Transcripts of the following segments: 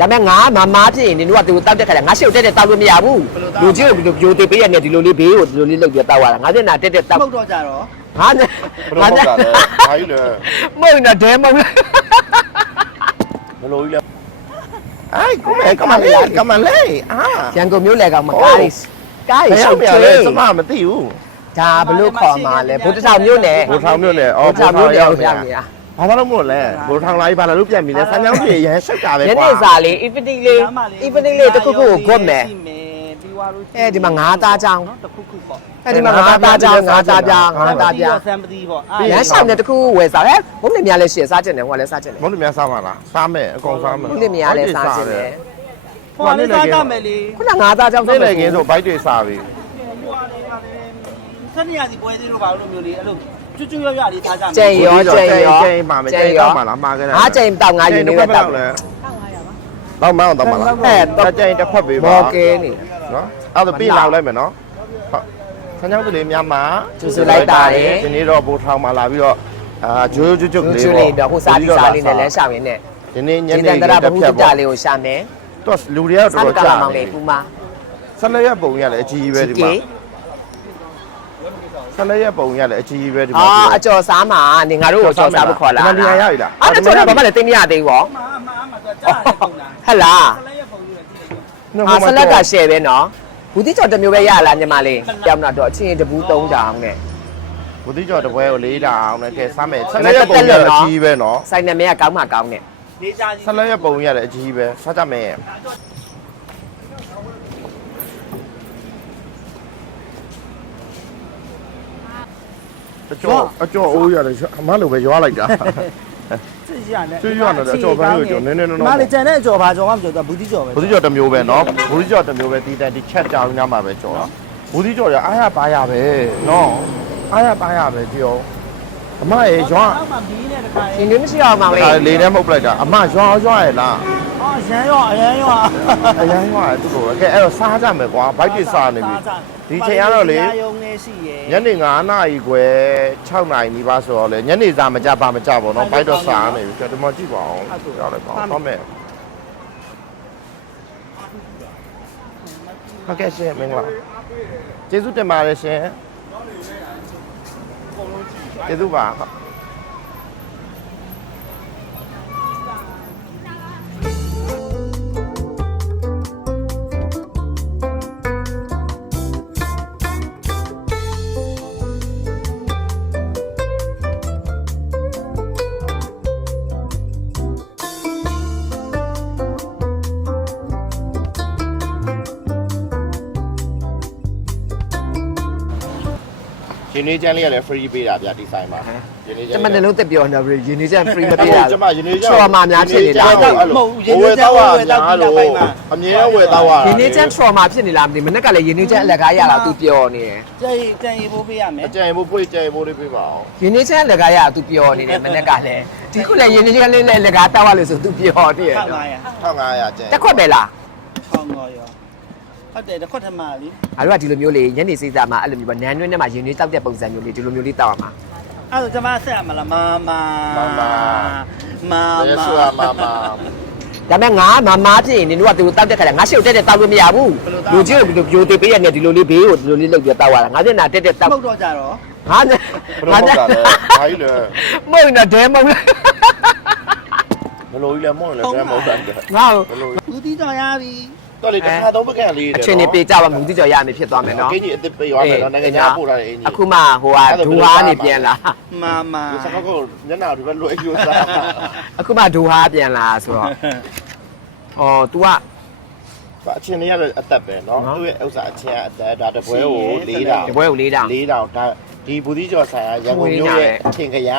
ဒါပေမဲ့ငါမမားဖြစ်ရင်နင်တို့ကသူတောက်တဲ့ခါကျငါရှေ့ကိုတက်တက်တောက်လို့မရဘူးလူကြီးကိုယိုသေးပေးရနေဒီလိုလေးဘေးကိုဒီလိုလေးလုပ်ပြီးတောက်ရတာငါမျက်နှာတက်တက်တောက်မှုတ်တော့ကြတော့ငါနဲ့ဘယ်လိုဟုတ်တာလဲဘာကြီးလဲမဟုတ်နေတယ်မဟုတ်ဘယ်လိုကြီးလဲအိုင်ကိုမဲကမလေးကမလေးအာရန်ကုန်မြို့လေကောင်မကားလေးကားဘလေးယ်ရှုရောက်ပ်ပြချွေးလဲစမမသိဘူးဒါဘလို့ခေါ်မှာလဲဘုဒ္ဓတောင်မြို့နယ်ဘိုးထောင်မြို့နယ်ဘုအော်ဒ္ဓတောင်မြို့နယ်ရောက်ကိုနေရောက်နေတာ ဘာမှလို့မို့လဲဘိုးထောင်လိုက်ဘာလို့ပြန်ပြီလဲဆန်းချောင်းကြီးရမ်းရှုပ်တာပဲညကွာနေစာလေး evening လေး evening လေးတစ်ခုခုကိုဂွတ်မယ်ပြီးွားလို့အဲဒီမှာငါးသားချောင်းနော်တစ်ခုခုပေါ့အဲဒီမှာငါးသားချောင်းငါးသားပြားငါးသားပြားစံပတိပေါ့ရမ်းဆောင်တဲ့တစ်ခုခုဝယ်စားဟဲ့ဘုံလင်များလည်းရှေ့စားကျင်တယ်ဟိုကလည်းစားကျင်တယ်မဟုတ်တယ်များစားပါလားစားမယ်အကုန်စားမယ်ဘုံလင်များလည်းစားကျင်တယ်ဟိုလေးစားကြမယ်လေခုနငါးသားချောင်းနေလေကင်းဆိုဘိုက်တွေစားပြီဆက်နေရစီပွဲသေးလို့ပါလို့မျိုးလေးအဲ့လို ကျွတ်ကျွတ်ရွရွလေးစားကြမယ်ကျင်ရောကျင်ရောကျင်းပါမယ်ကျင်းတော့ပါလားမှားခဲ့တာငါကျင်တောက်ငါယူနေပဲတောက်လဲတော့မအောင်တော့မလားဟဲ့တော့ကျင်းတစ်ခွက်ပေးပါမော်ကဲနေနော်အဲ့ဒါပြီးလောက်လိုက်မယ်နော်ဟုတ်ဆန်းချောင်းကလေးများမှာကျူဆူလိုက်တာတယ်ဒီနေ့တော့ဘိုးထောင်မှာလာပြီးတော့အာဂျိုးဂျွတ်ဂျွတ်ကလေးကျူလေးတော့ဟိုစားလေးစားလေးနဲ့လဲရှောင်ရင်းနဲ့ဒီနေ့ညဒီနေတန်တရာဘဟုတ္တလေးကိုရှာမယ်တော့လူတွေကတော့စားတော်ကတော်လာကြာမောင်လေးပူမာဆက်လက်ရပုံရလည်းအကြီးကြီးပဲဒီမှာ ဆက်လက်ရပုံရလည်းအကြီးကြီးပဲဒီမှာအာအကျော်စားမှာနေငါတို့ကိုကျော်စားဖို့ခေါ်လာဒီမှာနေရာရပြီလားအာအကျော်တော့ဘာမှလည်းသိမရသေးဘူးမာမာမာတော့ကြားတယ်ပုံလားဟဲ့လားဆက်လက်ရပုံလေးတည်အာဆလက်ကရှယ်ပဲနော်ဘူးတိကျော်တစ်မျိုးပဲရလားညီမလေးကြောက်တော့အချင်းတပူးသုံးတောင်နဲ့ဘုသီကျော်တပွဲကိုလေးတာအောင်နဲ့ကဲစားမယ်ဆက်လက်ရပုံရလည်းအကြီးကြီးပဲနော်စိုက်နေမဲကကောင်းမှကောင်းနဲ့နေချာစီဆက်လက်ရပုံရလည်းအကြီးကြီးပဲစားကြမယ် အကျော်အကျော်အိုးရတယ်အမလိုပဲရွာလိုက်တာကျွတ်ရတယ်ကျွတ်ရတယ်အကျော်ပန်းကိုကျော်နည်းနည်းနော်မလေးကျန်တဲ့အကျော်ပါကျော်မှမကျော်သူဘူးတိကျော်ပဲဘူးတိကျော်တစ်မျိုးပဲနော်ဘူးတိကျော်တစ်မျိုးပဲတီးတဲ့ဒီချက်ကြောင်ညမှာပဲကျော်ဘူးတိကျော်ရအားရပါရပဲနော်အားရပါရပဲကျော်အမရေရွာအမဘီးနဲ့တခါရေနေမရှိအောင်ပါပဲလေနဲ့မဟုတ်ပလိုက်တာအမရွာရွာရလားအော်ရန်ရွာရန်ရွာရန်ရွာတူတော့ကဲအဲ့တော့စားကြမယ်ကွာဘိုက်တွေစားနေပြီစားကြ ဒီချိန်ကတော့လေရုံနေရှိရယ်ညနေ9နာရီခွဲ6နာရီနီးပါးဆိုတော့လေညနေစာမကြပါမကြပါတော့ဘိုက်တော့စားနေပြီကျတော့ဒီမှာကြည့်ပါအောင်ကြားလိုက်ပါအောင်ဟုတ်မယ်ဟုတ်ကဲ့ရှင်မင်္ဂလာကျေးဇူးတင်ပါတယ်ရှင်ကျေးဇူးပါ ရင်နေချမ်းလေးကလည်း free ပေးတာဗျဒီဆိုင်မှာရင်နေချမ်းကျွန်မနှလုံးသက်ပြောနေတာပြီရင်းနေချမ်း free မပေးတာကျွန်မရင်နေချမ်း trauma များဖြစ်နေတာမဟုတ်ဘူးရင်းနေချမ်းဝယ်တော့ပြီးတော့ပိုင်မှာအမြဲဝယ်တော့ရရင်းနေချမ်း trauma ဖြစ်နေလားမသိမနေ့ကလည်းရင်းနေချမ်းအလက်ကားရတာသူပြောနေတယ်ကြိုင်ကြိုင်ဖို့ပေးရမယ်ကြိုင်ဖို့ပေးကြိုင်ဖို့လေးပေးပါအောင်ရင်းနေချမ်းအလက်ကားရတာသူပြောနေတယ်မနေ့ကလည်းဒီခုလည်းရင်းနေချမ်းလေးနဲ့အလက်ကားတောက်ရလို့ဆိုသူပြောနေတယ်1500 1500ကြိုင်တက်ခွက်ပဲလား1500ရော ဟုတ်တယ်တစ်ခွက်ထမလीငါတို့ကဒီလိုမျိုးလေးညနေစိတ်သားမှာအဲ့လိုမျိုးပေါ့နန်းတွင်းထဲမှာရင်းနေတောက်တဲ့ပုံစံမျိုးလေးဒီလိုမျိုးလေးတောက်ရမှာအဲ့ဒါကျွန်မဆက်ရမလားမာမာမာယေရှုမာအမမဒါပေမဲ့ငါမမားဖြစ်ရင်နင်တို့ကသူတောက်တဲ့ခါကျငါရှေ့ကိုတက်တက်တောက်လို့မရဘူးလူကြီးကိုယိုသေးပေးရနေဒီလိုလေးဘေးကိုဒီလိုလေးလုပ်ပြီးတောက်ရတာငါမျက်နှာတက်တက်တောက်မှုတ်တော့ကြတော့ငါနဲ့ဘယ်လိုဟုတ်တာလဲဘာကြီးလဲမဟုတ်နေတယ်မဟုတ်ဘယ်လိုကြီးလဲမဟုတ်လဲဘယ်မဟုတ်တာလဲငါဘယ်လိုဘူးတိတော်ရပြီ တော့လေတစ်ခါတော့ပကံလေးအချင်းနေပေးကြပါမူတိကျော်ရမယ်ဖြစ်သွားမယ်နော်အင်းကြီးအစ်စ်ပေးသွားမယ်နော်နိုင်ငံခြားပို့ထားတဲ့အင်းကြီးအခုမှဟိုဟာဒူဟာနေပြန်လာမာမာဒီစကားကိုညနာဒီဘက်လွယ်ယူစားအခုမှဒူဟာပြန်လာဆိုတော့အော် तू က အချင်းလေးရတဲ့အသက်ပဲနော်သူ့ရဲ့ဥစ္စာအချင်းအသက်ဒါတပွဲကို၄တောင်ဒီဘွဲကိုလေးတောင်၄တောင်ဒါဒီဘူးသီးကျော်ဆိုင်ကရန်ကုန်မြို့ရဲ့အထင်ကရ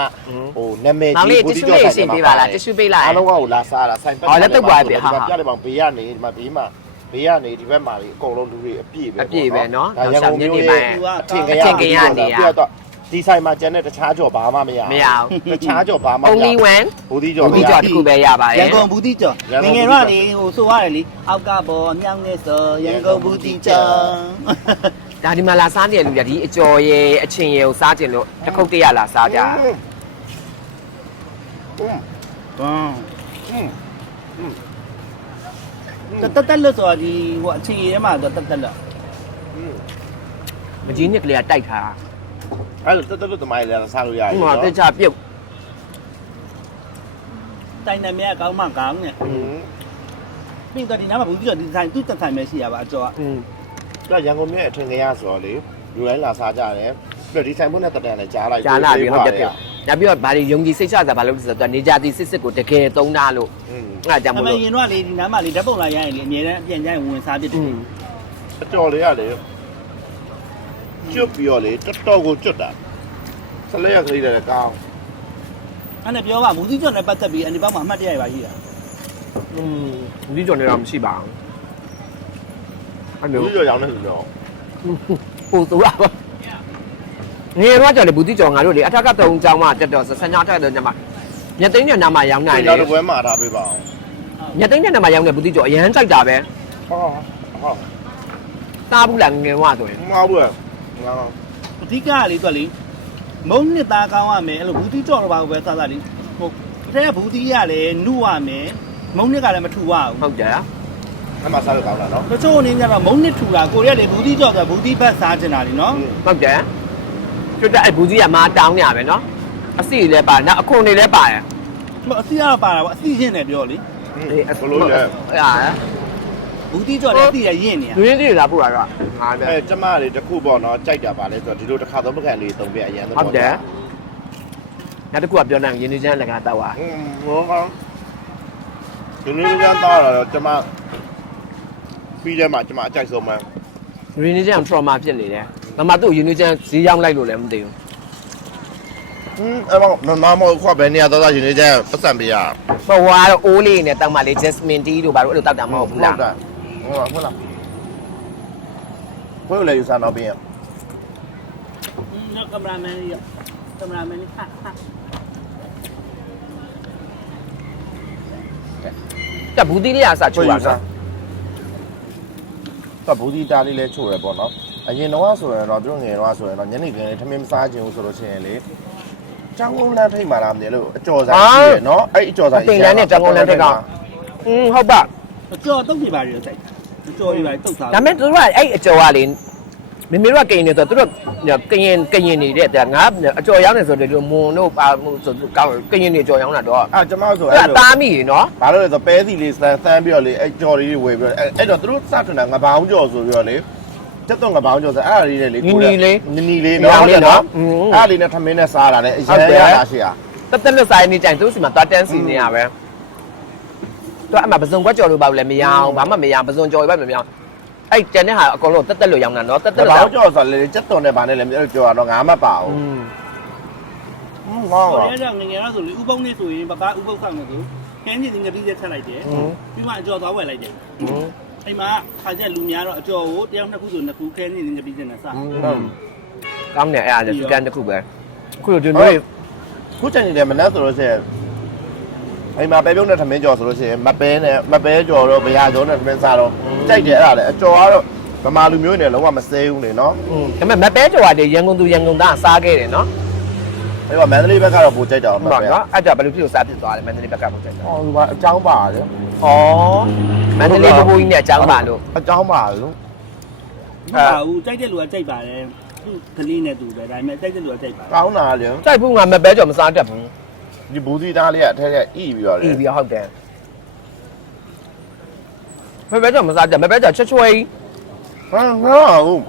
ဟိုနာမည်မောင်ကြီးလေးဘူးတသီးရှူကျော်လေးဆိုင်ရှင်ပေးပါလားတရှူပေးလိုက် အားလုံးကလာစားတာဆိုင်ပတ်ဟောလက်တော့ပွားပြီဟာ ပြလိုက်ပါဘေးကနေဒီမှာဘေးမှာ ဘေးကနေဒီဘက်မှာလေအကုန်လုံးလူတွေအပြည့်ပဲအပြည့်ပဲနော်ဒါရန်ကုန်မြို့ရဲ့အထင်ကရအထင်ကရနေရပြတော့ဒီဆိုင်မှာကျန်တဲ့တခြားကြော်ဘာမှမရမရဘူးတခြားကြော်ဘာမှမရ only one ဘူးသီးကျော်ဘူးဒီကျော်တစ်ခုပဲရပါတရယ်န်ကုန်ဘူးတိကျော်ရန်ငကုန်ငယ်တော့လေဟိုဆိုရတယ်လीအောက်ကပေါ်အမြောက်နဲ့ဆိုရန်ကုန်ဘူးတိကျော်ဒါဒီမှာလာစားနေရလူကြဒီအကျော်ရဲ့အချင်းရဲ့ကိုစားကျင်လို့တစ်ခုတ်တည်းရလာစားကြဟွန်း တက်တက်လို့ဆိုတာဒီဟိုအချိန်ရထဲမှာဆိုတက်တက်လို့မကြီးညက်ကလေးကတိုက်ထားတာအဲ့လိုတက်တက်လို့တမိုင်းလည်းစားလို့ရတယ်ဟိုမှာတက်ချပြုတ်တိုင်နာမည်ကောင်းမှကောင်းနဲ့ပြီးတော့ဒီနားမှာဘူးပြီးတော့ဒီဆိုင်သူ့တက်ဆိုင်ပဲရှိရပါအကျော်ကအင်းတော့ရန်ကုန်မြို့အထင်ကရဆိုတော့လေလူတိုင်းလာစားကြတယ်ပြီးတော့ဒီဆိုင်ဘုန်းနဲ့တက်တန်လည်းကြားလိုက်ကြားလာပြီဟုတ်တယ်ပြနောက်ပြီးတော့ဘာတွေယုံကြည်စိတ်ချတာဘာလို့လဲဆိုတော့နေကြသည်စစ်စစ်ကိုတကယ်သုံးတာလို့ ငါကြမ်းမလို့အမေရင်တော့လေဒီနားမှာလေဓာတ်ပုံလာရရင်လေအများနဲ့အပြန်ကြိုင်ဝင်စားပြစ်တယ်အကျော်လေးရတယ်ကျွတ်ပြီးတော့လေတော်တော်ကိုကျွတ်တာဆလဲရကလေးလည်းကောင်းအဲ့နဲ့ပြောပါမူစီကျွတ်နဲ့ပတ်သက်ပြီးအနေပါမှာအမှတ်တရရပါကြီးတာอืมမူစီကျွတ်နဲ့တော့မရှိပါဘူးအဲ့လိုမူစီကျွတ်ရောင်းနေဆိုတော့ပိုသူရပါနေရွားကြလေဘူးတိကျော်ငါတို့လေအထက်ကတုံးကြောင်းမှတက်တော့ဆဆညာထက်တော့ညမညသိန်းညနာမှရောင်းနိုင်တယ်နောက်တစ်ပွဲမှာထားပေးပါအောင် ညသိန်းနဲ့နံပါတ်ရောက်နေဘူးတိကျော်အရန်ကြိုက်တာပဲဟုတ်ဟုတ်စားဘူးလားငယ်ဝဆိုရင်မှားဘူးလားငါအဓိကကလေးတော့လေမုံနှစ်သားကောင်းရမယ်အဲ့လိုဘူးတိကျော်တော့ပါဘူးပဲစားစားလေးဟိုတဲ့ဘူးတိရလည်းနှုတ်ရမယ်မုံနှစ်ကလည်းမထူရဘူးဟုတ်ကြလားအမှစားလို့ကောင်းတာနော်တချို့အနေနဲ့တော့မုံနစ်ထူတာကိုရက်လေဘူးတိကြောက်တာဘူးတိဘတ်စားချင်တာလीနော်ဟုတ်တယ်ကျွတ်တဲ့ဘူးတိကမာတောင်းရပဲနော်အစီလည်းပါနောက်အခွန်တွေလည်းပါတယ်အစီကပါတာပေါ့အစီချင်းတယ်ပြောလी အေးဘလို့လဲအဲ့ဒါဘူးတီကြော်လည်းတည်ရရင့်နေရလူရင်းတွေလာပို့တာကငါပဲအဲကျမတွေတစ်ခုပေါ့နော်ကြိုက်တာပါလဲဆိုတော့ဒီလိုတစ်ခါသုံးပကံလေးသုံးပြအရင်သုံးဟုတ်တယ်နောက်တစ်ခုကပြောနိုင်ရင်းနှီးချမ်းလက်ကတောက်ပါอืมဟုတ်ကောရင်းနှီးချမ်းတောက်တာတော့ကျမပြီးတဲ့မှာကျမအကြိုက်ဆုံးမှန်းရင်းနှီးချမ်း trauma ဖြစ်နေတယ်ဒါမှသူ့ရင်းနှီးချမ်းဈေးရောက်လိုက်လို့လည်းမသိဘူး อืมအဲ့တော့မမမဟုတ်ခွာဘယ်နေရာသွားသွားရှင်နေကြပတ်စံပေးရဟိုဟာတော့အိုးလေးနဲ့တောက်မှလေ jasmine tea တို့ဘာလို့အဲ့လိုတောက်တာမဟုတ်ဘူးလားဟုတ်လားဟုတ်လားဘယ်လိုလဲယူဆတော့ပြင်နောက်ကင်မရာမန်ကြီးကင်မရာမန်ကြီးဟာဟာတက်ဘူးသီးလေးအစားချိုးပါစားတော့ဘူးသီးတားလေးလဲချိုးရပေါ့နော်အရင်တော့ဆိုရင်တော့သူတို့ငယ်တော့ဆိုရင်တော့ညနေခင်းလေးထမင်းမစားခြင်းလို့ဆိုလို့ရှိရင်လေ ကျောင်းကုန်းလမ်းထိပ်မှာလားမသိလို့အကျော်ဆိုင်ကြီးရယ်နော်အဲ့အကျော်ဆိုင်အပင်လန်းနဲ့ကျောင်းကုန်းလမ်းထက်ကอืมဟုတ်ပါအကျော်တုတ်ပြပါရယ်စိုက်အကျော်ပြပါတုတ်သားဒါပေမဲ့သူတို့ကအဲ့အကျော်ကလေမမေတို့ကကရင်နေဆိုတော့သူတို့ကရင်ကရင်နေတဲ့ဗျာငါအကျော်ရောက်နေဆိုတော့သူမွန်တို့ပါဆိုသူကောင်းကရင်နေကျော်ရောက်တာတော့အာကျွန်မဆိုအဲ့လိုအသားမိရေနော်ဘာလို့လဲဆိုတော့ပဲစီလေးစမ်းစမ်းပြီးတော့လေအဲ့ကျော်လေးတွေဝယ်ပြီးတော့အဲ့တော့သူတို့စထွန်တာငပောင်းကျော်ဆိုပြီးတော့လေ တက်သွန်ကပောင်းကျော်ဆိုအဲ့ဒါလေးနဲ့လေနီနီလေးနီနီလေးနော်ဟုတ်တယ်နော်အဲ့ဒါလေးနဲ့ထမင်းနဲ့စားတာလေအရင်ရတာရှိတာတက်တက်နဲ့စားနေကြရင်သူ့စီမှာသွားတန်းစီနေရပဲတော့အမှပစုံကွက်ကြော်လို့ပါဘူးလေမရအောင်ဘာမှမရပစုံကြော်ပဲမရအောင်အဲ့တန်တဲ့ဟာအကုန်လုံးတက်တက်လို့ရောင်းတာနော်တက်တက်လို့ကြော်ဆိုလေကျက်သွန်နဲ့ဗာနဲ့လည်းမပြောတာတော့ငါမပါဘူးอืมဟုတ်ပါဘူးအဲ့ဒါငငယ်ရဆိုလေဥပုံနဲ့ဆိုရင်ဘကာဥပုတ်ခတ်မယ်ဆိုကဲနေနေငပိစက်ထက်လိုက်တယ်ပြီးမှအကြော်သွားဝယ်လိုက်တယ် အိမ်မှာခါကျလူများတော့အကျော်ကိုတယောက်နှစ်ခုဆိုနှစ်ခုခဲနေနေပြီးကျင်တာစဟုတ်ကောင်းတယ်အဲ့ဒါလည်းစကန်တစ်ခုပဲခုလိုကျွန်တော်တို့ခုချိန်နေတယ်မနက်ဆိုလို့ရှိရင်အိမ်မှာပဲပြုံးတဲ့ထမင်းကြော်ဆိုလို့ရှိရင်မပဲနဲ့မပဲကြော်တော့ဗျာကြော်နဲ့ထမင်းစားတော့ကြိုက်တယ်အဲ့ဒါလည်းအကျော်ကတော့ဗမာလူမျိုးတွေလုံးဝမစဲဘူးလေနော်ဒါပေမဲ့မပဲကြော်ကတည်းရန်ကုန်သူရန်ကုန်သားစားခဲ့တယ်နော်အဲ့တော့မန္တလေးဘက်ကတော့ပိုကြိုက်တာပါပဲ။ဟုတ်ပါကအဲ့ကြဘယ်လိုဖြစ်လို့စားဖြစ်သွားလဲမန္တလေးဘက်ကပိုကြိုက်တာ။အော်ဒီမှာအကြောင်းပါတယ်။ ဩမန္တလေးဘဘိုးကြီးနဲ့အကြောင်းပါလို့အเจ้าပါလို့မပါဘူးကြိုက်တဲ့လူကကြိုက်ပါတယ်သူ့ကလေးနဲ့သူပဲဒါပေမဲ့ကြိုက်တဲ့လူကကြိုက်ပါတယ်ကောင်းတာလေစိုက်ဖို့ငါမပဲကြော်မစားတတ်ဘူးဒီဘူးသီးသားလေးကအထက်ကအီးပြီးတော့လေအေးပြီးဟုတ်တယ်မပဲကြော်မစားတတ်မပဲကြော်ချက်ချွဲကြီးဟာငါ့ဟုတ်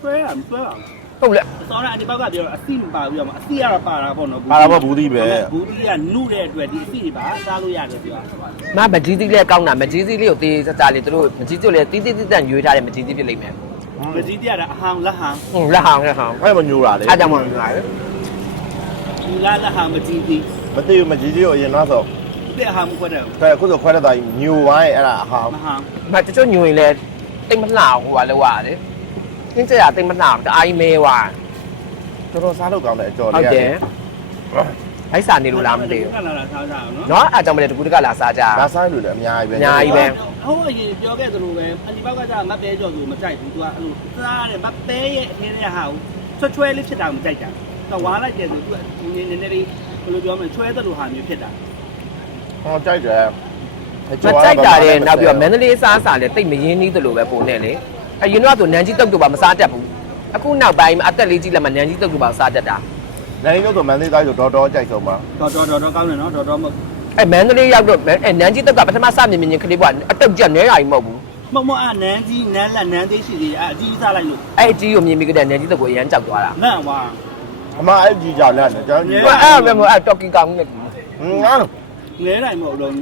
ဆွဲရမဆွဲရဘူး ဟုတ်လက်စောရအဒီဘက်ကပြောတော့အစီမပါဘူးတော့မအစီကတော့ပါတာပေါ့နော်ပါတာပေါ့ဘူးသီးပဲဘူးသီးကနုတဲ့အတွက်ဒီအစီတွေပါစားလို့ရတယ်ပြောတာမမကြီးသီးလေးကောင်းတာမကြီးသီးလေးကိုသေးစတာလေးတို့မကြီးသီးလေးတီးတီးတီးတန်ရွေးထားတယ်မကြီးသီးဖြစ်လိမ့်မယ်မကြီးသီးကတော့အဟောင်လဟောင်ဟုတ်လဟောင်လဟောင်အဲ့မညိုတာလေအားကြောင့်မညိုတာလေဒီလာလဟောင်မကြီးသီးမသိဘူးမကြီးသီးကိုအရင်တော့ဆိုတဲ့အဟောင်ခွဲတယ်ခဲခုဆိုခွဲတဲ့တိုင်းညိုဝိုင်းအဲ့ဒါအဟောင်မဟောင်မတချို့ညိုရင်လည်းတိတ်မလှအောင်ဟိုကလောက်ရတယ် နှင်းကြရတိတ်မနာဘူးတအားကြီးမဲွာတော်တော်စားလို့ကောင်းတယ်အကျော်လေးဟုတ်တယ်အိုက်စာနေလို့လားမသိဘူးလာလာစားကြအောင်နော်နော်အားကြောင့်မလဲတကူတကလာစားကြလာစားလို့လည်းအများကြီးပဲအများကြီးပဲဟုတ်အရင်ပြောခဲ့သလိုပဲအလီဘောက်ကကြမတ်ပဲကြော်သူမကြိုက်ဘူးသူကအဲ့လိုစားတယ်မတ်ပဲရဲ့အထင်းရဲ့ဟာကိုချွတ်ချွဲလေးဖြစ်တာကိုမကြိုက်တာတော့ဝါလိုက်တယ်ဆိုသူကနည်းနည်းလေးဘယ်လိုပြောမလဲချွဲသလိုဟာမျိုးဖြစ်တာဟောကြိုက်တယ်မကြိုက်တာလေနောက်ပြီးတော့မန္တလေးစားစားလေတိတ်မရင်းနှီးသလိုပဲပုံနဲ့လေ အရင်တော့သူနန်းကြီးတုတ်တူပါမစားတတ်ဘူးအခုနောက်ပိုင်းအသက်လေးကြီးလက်မနန်းကြီးတုတ်တူပါစားတတ်တာနိုင်လို့တော့မန်သေးသားဆိုတော်တော်ကြိုက်ဆုံးပါတော်တော်တော်တော်ကောင်းတယ်နော်တော်တော်မဟုတ်အဲမန္တလေးရောက်တော့အဲနန်းကြီးတုတ်ကပထမစမြင်မြင်ကလေးကအတုတ်ကြက်နဲရာကြီးမဟုတ်ဘူးမမအနန်းကြီးနန်းလက်နန်းသေးရှိသေးတယ်အအကြီးစားလိုက်လို့အဲ့အကြီးကိုမြင်ပြီးကြတဲ့နန်းကြီးတုတ်ကိုအရန်ကြောက်သွားတာငန့်ဝါအမအဲ့ကြီးကြောင်လည်းကျွန်တော်ကြီးဟိုအဲ့အဲ့အဲ့တော်ကီကောင်နဲ့ငါလို့ငဲတိုင်းမဟုတ်တော့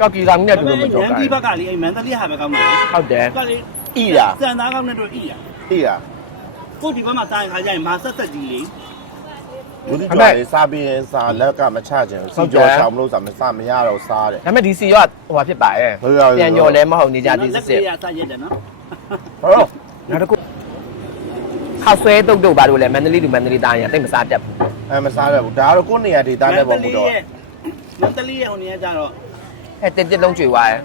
တော်ကီကောင်နဲ့ဒါတူပေလို့မမဲ့ကြောက်နန်းတာကြီးဘက်ကလေအဲ့မန္တလေးဟာပဲကောင်းတယ်ဟုတ်တယ်ကလေဣရာစံသားကောင်းတဲ့တို့ဣရာဣရာကိုဒီဘက်မှာတာရင်ခါကြရင်မာဆက်ဆက်ကြီးလေဘုဒ္ဓကျော်လေးစားပြီးရင်စားလက်ကမချခြင်းစီကြောရှောင်မလို့စားမစားမရတော့စားတယ်ဒါပေမဲ့ဒီစီရောဟိုဟာဖြစ်ပါရဲ့ဟုတ်ရောပြန်ညော်လဲမဟုတ်နေကြသေးလက်စစ်ရစားရတယ်နော်ဟုတ်နောက်တစ်ခုခောက်ဆွဲတုတ်တုတ်ပါလို့လဲမန္တလေးလူမန္တလေးသားရင်တိတ်မစားတတ်ဘူးအဲမစားရဘူးဒါကတော့ကိုယ့်နေရာဒေသနဲ့ပေါ့ဘုတော့မန္တလေးရဲ့ဟိုနေရာကြတော့ အဲတက်တက်လုံးကျွေသွားတယ်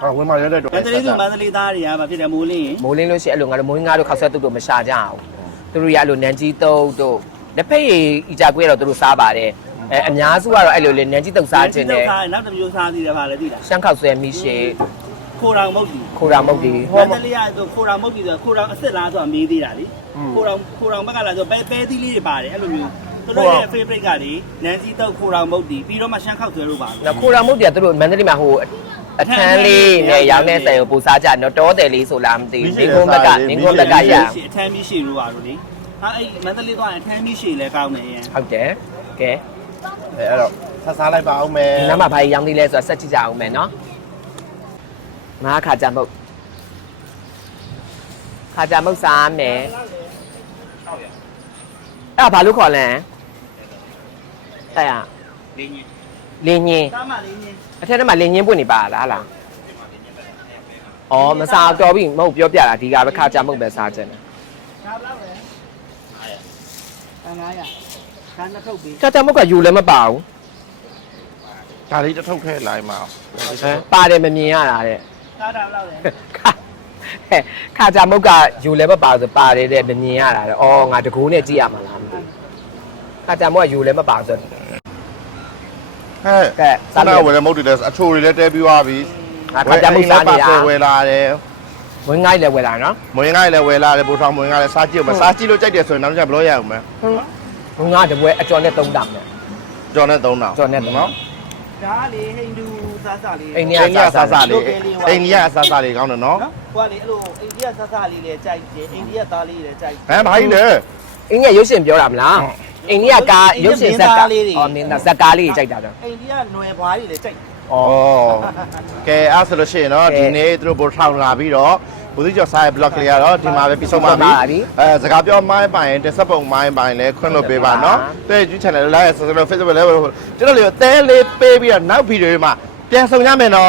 ဟောဝင်မရတဲ့တော့မန္တလေးသူမန္တလေးသားတွေကဘာဖြစ်တယ်မိုးလင်းရင်မိုးလင်းလို့ရှိရင်အဲ့လိုငါတို့မိုးငါတို့ခောက်ဆွဲတုတ်တုတ်မရှာကြအောင်သူတို့ရအဲ့လိုနန်ကြီးတုတ်တို့လက်ဖက်ရည်ဤကြကွေးတော့သူတို့စားပါတယ်အဲအများစုကတော့အဲ့လိုလေနန်ကြီးတုတ်စားခြင်းနဲ့နောက်တစ်မျိုးစားသေးတယ်ဗာလေသိလားရှမ်းခောက်ဆွဲမိရှေခိုတောင်မုတ်ကြီးခိုရာမုတ်ဒီမန္တလေးကဆိုခိုတောင်မုတ်ကြီးဆိုခိုတောင်အစ်စ်လားဆိုတာမေးသေးတာလေခိုတောင်ခိုတောင်ဘက်ကလာဆိုပဲပဲသီးလေးတွေပါတယ်အဲ့လိုမျိုး သူတို့ရဲ့ favorite ကလေနန်းစီတော့ခိုတောင်မုတ်ကြီးပြီးတော့မှရှမ်းခောက်ဆွဲလို့ပါနော်ခိုရာမုတ်ဒီကသူတို့မန္တလေးမှာဟိုအထန်းလေးနဲ့ရောင်းတဲ့ဆိုင်ကိုပူစားကြတော့တောတယ်လေးဆိုလားမသိဘူးမင်းကုန်းဘက်ကမင်းကုန်းဘက်ကရအထမ်းပြီးရှည်လို့ပါလို့လေဟာအဲ့မန္တလေးသွားရင်အထမ်းပြီးရှည်လဲကောင်းတယ်ရင်ဟုတ်တယ်ကဲအဲအဲ့တော့ဆက်စားလိုက်ပါအောင်မယ်ဒီနားမှာဘာကြီးရောင်းသေးလဲဆိုတာဆက်ကြည့်ကြအောင်မယ်နော်ငါခါကြမုတ်ခါကြမုတ်စားမယ်အဲ့ဒါဘာလို့ခေါ်လဲ အဲ့ရလင်းကြီးလင်းညင်းကားမလင်းကြီးအထက်ထဲမှာလင်းညင်းပွင့်နေပါလားလားအော်မစားတော်ပြီမဟုတ်ပြောပြတာဒီကပဲခါကြမုတ်ပဲစားခြင်းတယ်ကားဘလောက်လဲ900 900ကားနှစ်ထုပ်ပြီးခါကြမုတ်ကယူလည်းမပါဘူးဒါလေးတစ်ထုပ်ခဲလိုက်ပါဟမ်ပါတယ်မမြင်ရတာတဲ့ကားတာဘလောက်လဲခါဟဲ့ခါကြမုတ်ကယူလည်းမပါဆိုပါတယ်တဲ့မမြင်ရတာတဲ့အော်ငါတကူနဲ့ကြည့်ရမှာလားမသိဘူးခါကြမုတ်ကယူလည်းမပါဆို ဟဲ့ကဲစားတော့ဝယ်တဲ့မုတ်တွေလည်းအချိုတွေလည်းတဲပြီးသွားပြီငါခါကြမုတ်စားနေတာဝယ်လာတယ်ဝင်ငိုင်းလည်းဝယ်လာနော်မွေးငိုင်းလည်းဝယ်လာတယ်ပိုထောင်မွေးငိုင်းလည်းစားကြည့်မစားကြည့်လို့ကြိုက်တယ်ဆိုရင်နောက်ကျဘလို့ရအောင်မယ်ဝင်ငါတပွဲအကျော်နဲ့သုံးတောင်နဲ့ကြော်နဲ့သုံးတာကျော်နဲ့သုံးနော်ဒါလေဟိန္ဒူစားစားလေးအိန္ဒိယအိန္ဒိယစားစားလေးအိန္ဒိယအစားစားလေးကောင်းတယ်နော်နော်ဟိုကလေအဲ့လိုအိန္ဒိယစားစားလေးလည်းကြိုက်တယ်အိန္ဒိယသားလေးလည်းကြိုက်ဟမ်ဘာကြီးလဲအင်းကြီးရုပ်ရှင်ပြောတာမလား အိန္ဒိယကားရုပ်ရှင်ဇက်ကားလေးတွေအော်မင်းသားဇက်ကားလေးကြီးကြိုက်တာတော့အိန္ဒိယနွယ်ဘွားလေးလည်းကြိုက်ဩကဲအဲ့ဆိုလို့ရှိရင်တော့ဒီနေ့သူတို့ပိုထောင်လာပြီးတော့ဘူးစီကျော်စားရဲ့ blog လေးကတော့ဒီမှာပဲပြီးဆုံးပါပြီအဲစကားပြောမိုင်းပိုင်တက်ဆက်ပုံမိုင်းပိုင်လည်းခွင့်လို့ပေးပါနော်တဲ့ YouTube channel လိုက်ရဆက်လို့ Facebook လည်းကျွန်တော်လေးတဲလေးပေးပြီးတော့နောက်ဗီဒီယိုတွေမှာပြန်ဆောင်ကြမယ်နော်